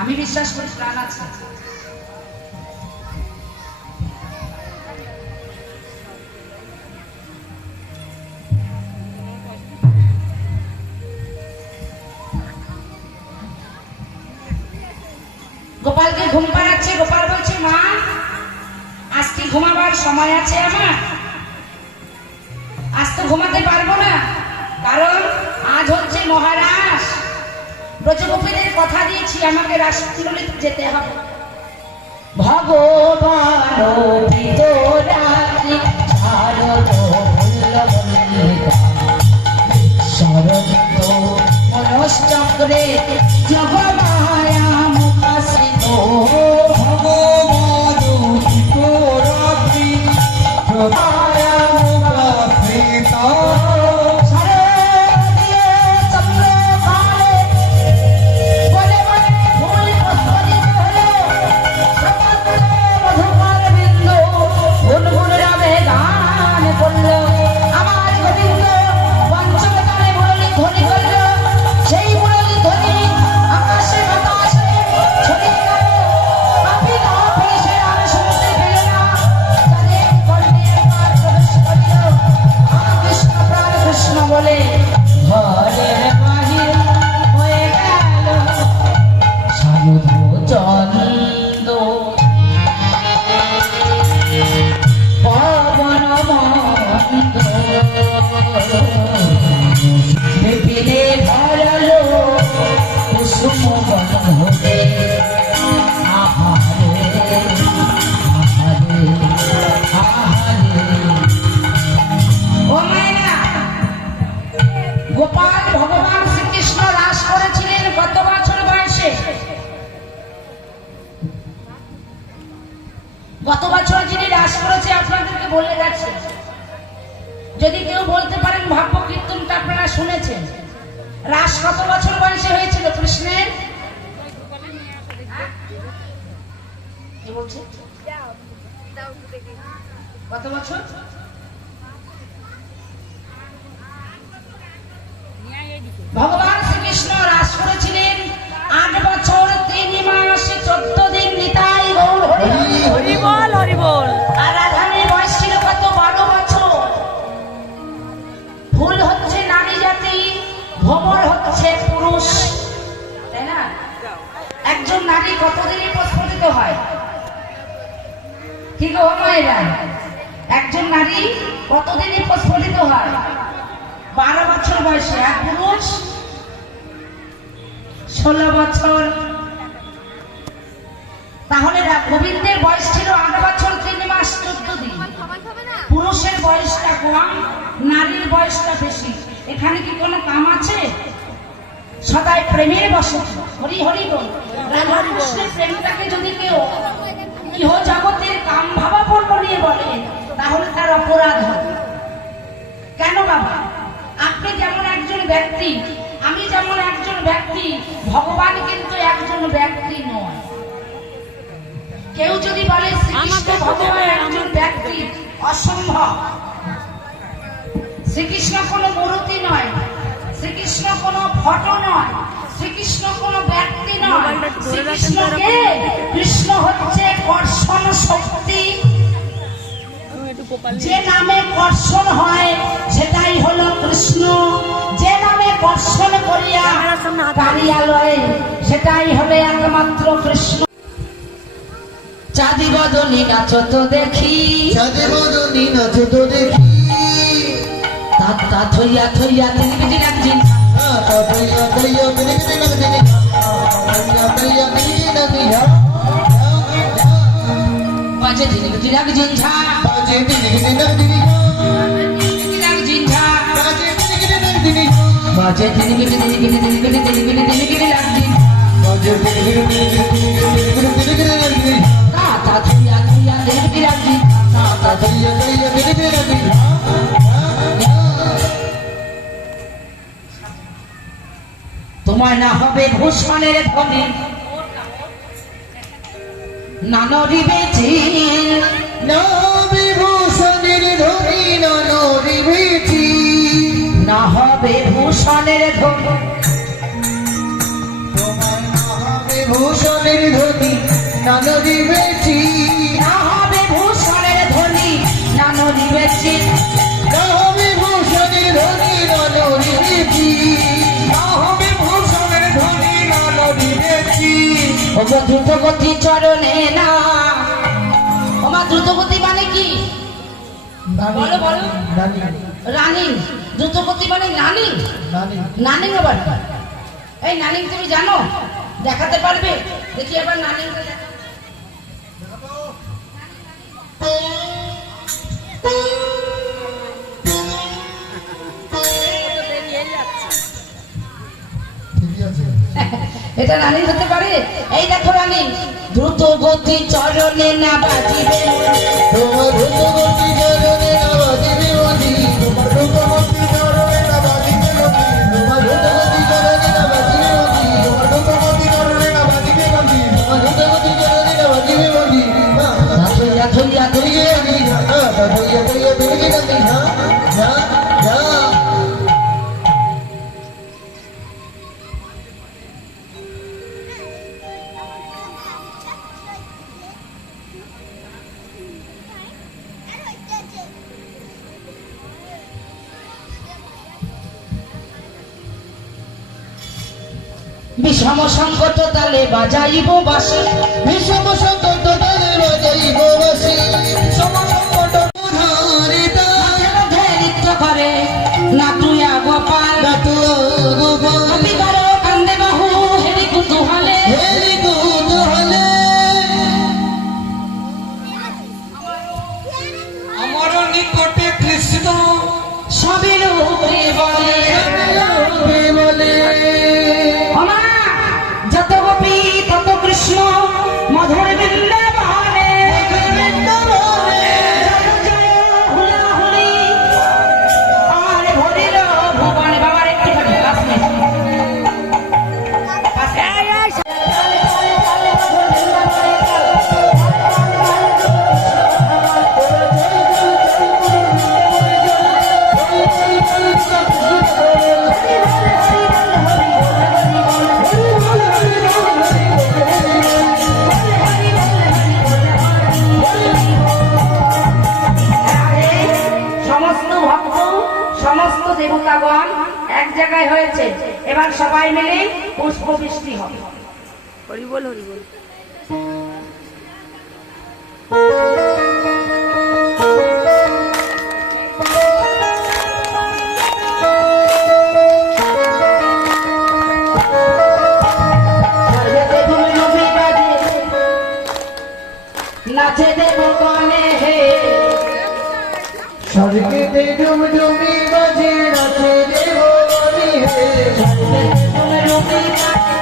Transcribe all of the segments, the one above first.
আমি বিশ্বাস করি প্রাণ আছে। গোপালকে ঘুম পাড়াচ্ছে, গোপাল বলছে, মা আজকে ঘুমাবার সময় আছে আমার? আজ তো ঘুমাতে পারব না। কারণ আজ হচ্ছে মহারাজ ব্রজগোপীদের কথা দিয়েছি আমাকে রাষ্ট্রীয় যেতে হবে। ভগবান মনশ্চক্রে জগমায়া John. রাস কত বছর বয়সে হয়েছিল কৃষ্ণের কত বছর? ভগবান শ্রীকৃষ্ণ রাস করেছিলেন আট বছর, তিন মাস, চোদ্দ দিন নিতাই গৌর হরি বল কতদিনে প্রস্ফুটিত হয়? ঠিক মায়েরা একজন নারী কতদিনে প্রস্ফুটিত হয়? বারো বছর বয়সে এক পুরুষ, ষোলো বছর। তাহলে গোবিন্দের বয়স ছিল আট বছর, তিন মাস, চোদ্দ দিন। পুরুষের বয়সটা কম, নারীর বয়সটা বেশি। এখানে কি কোনো কাম আছে? সদাই প্রেমের বসত হরি হরি বল। রাধা কৃষ্ণের প্রেমটাকে যদি কেউ ইহ জগতের কাম ভাবাপন্ন নিয়ে বলে তাহলে তার অপরাধ হবে। কেন বাবা? আপনি যেমন একজন ব্যক্তি আমি যেমন একজন ব্যক্তি ভগবান কিন্তু একজন ব্যক্তি নয়। কেউ যদি বলে শ্রীকৃষ্ণ ভগবান একজন ব্যক্তি অসম্ভব। শ্রীকৃষ্ণ কোনো মূর্তি নয়। শ্রীকৃষ্ণ কোনো ফটো নয় শ্রীকৃষ্ণ কোনো ব্যক্তি নয়। মোবাইলটা একটু ধরে রাখেন শ্রীকৃষ্ণ কে? কৃষ্ণ হচ্ছে কর্ষণ শক্তি। যে নামে কর্ষণ হয় সেটাই হলো কৃষ্ণ। যে নামে কর্ষণ করিয়া কারিয়ালয়ে সেটাই হবে একমাত্র কৃষ্ণ। চাঁদি বদনি নাচত দেখি। চাঁদে বদনি নাচ তো দেখি। তা থইয়া থইয়া তিনি বিজি লাগছেন তা তৈয়া তৈয়া বিনি বিনি লাগছে তৈয়া তৈয়া বিনি লাগছে বাজে তিনি বিজি লাগছেন ঝা বাজে লাগছে বিজি ঝা বাজে বিনি বিনি লাগছে বাজে তিনি বিজি তিনি বিজি তিনি বিজি তিনি বিজি তিনি বিজি লাগছেন বাজে বিনি বিনি বিনি বিনি লাগছে তা তা থইয়া থইয়া তিনি বিজি লাগছেন হুমায়না হবে ভূষণের ধনী নানরি বেচিল বিভূষণের ধনী নানরি বেচি না হবে ভূষণের ধনী ভূষণের ধনী নানরি বেচি না হবে ভূষণের ধনী নানরি বেচি ওগো দ্রুতগতি চরণে না। ওমা দ্রুতগতি মানে কি? বলো বলো। রানী। দ্রুতগতি মানে নানি? নানি। আবার। এই নানি তুমি জানো? দেখাতে পারবে? দেখি এবার নানি দেখাবো এটা রানী হতে পারে? এই দেখো রানী। দ্রুত গতি চরণে না বাজিবে সমসংগত তালে বাজাইব বাসি। বিষম জায়গায় হয়েছে। এবার সবাই মিলে পুষ্প বৃষ্টি হবে। হরিবল হরিবল নাচে দেব গনে হে। স্বর্গেতে জুম জুমি বাজে নাচে দেব Thank you.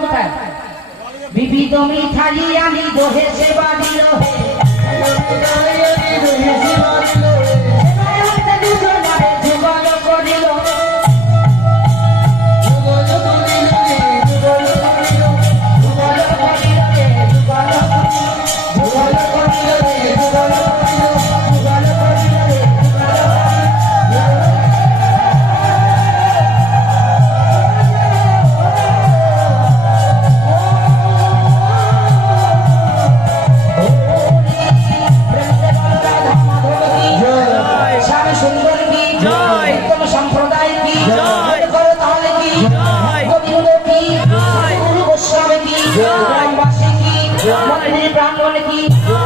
কোথায়? বিবিধ মিঠাই আনি দোহে সেবা দিল হে সেবায়তে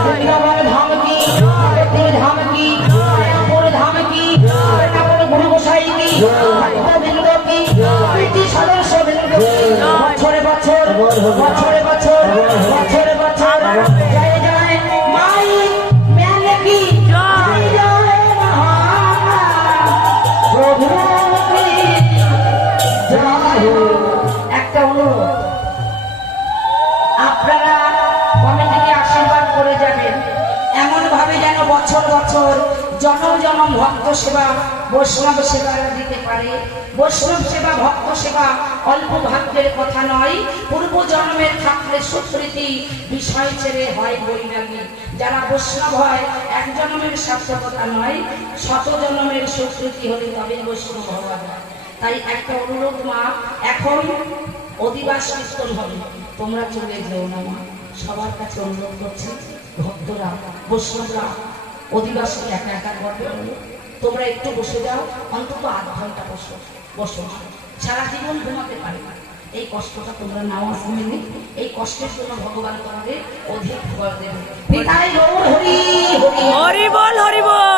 কি সেবা, বৈষ্ণব সেবা দিতে পারে। বৈষ্ণব সেবা, ভক্ত সেবা অল্প ভাগ্যের কথা নয়। পূর্ব জন্মের থাকলে সুকৃতি বিষয় ছেড়ে হয় বৈরাগী। যারা বৈষ্ণব হয়, এক জন্মের সার্থকতা নয়, শত জন্মের সুকৃতি হলে তবে বৈষ্ণব হওয়া যায়। তাই একটা অনুরোধ, মা, এখন অধিবাস কীর্তন হবে। তোমরা চলে যেও না, মা। সবার কাছে অনুরোধ করছি, ভক্তরা, বৈষ্ণবরা অধিবাসী একা একা করবে? বলো। তোমরা একটু বসে যাও, অন্তত আধ ঘণ্টা বসো বসো। সারা জীবন ঘুমাতে পারে এই কষ্টটা তোমরা নাও আসবে এই কষ্টের জন্য ভগবান তোমাদের অধিক ফল দেবে হরি বল, হরি হরি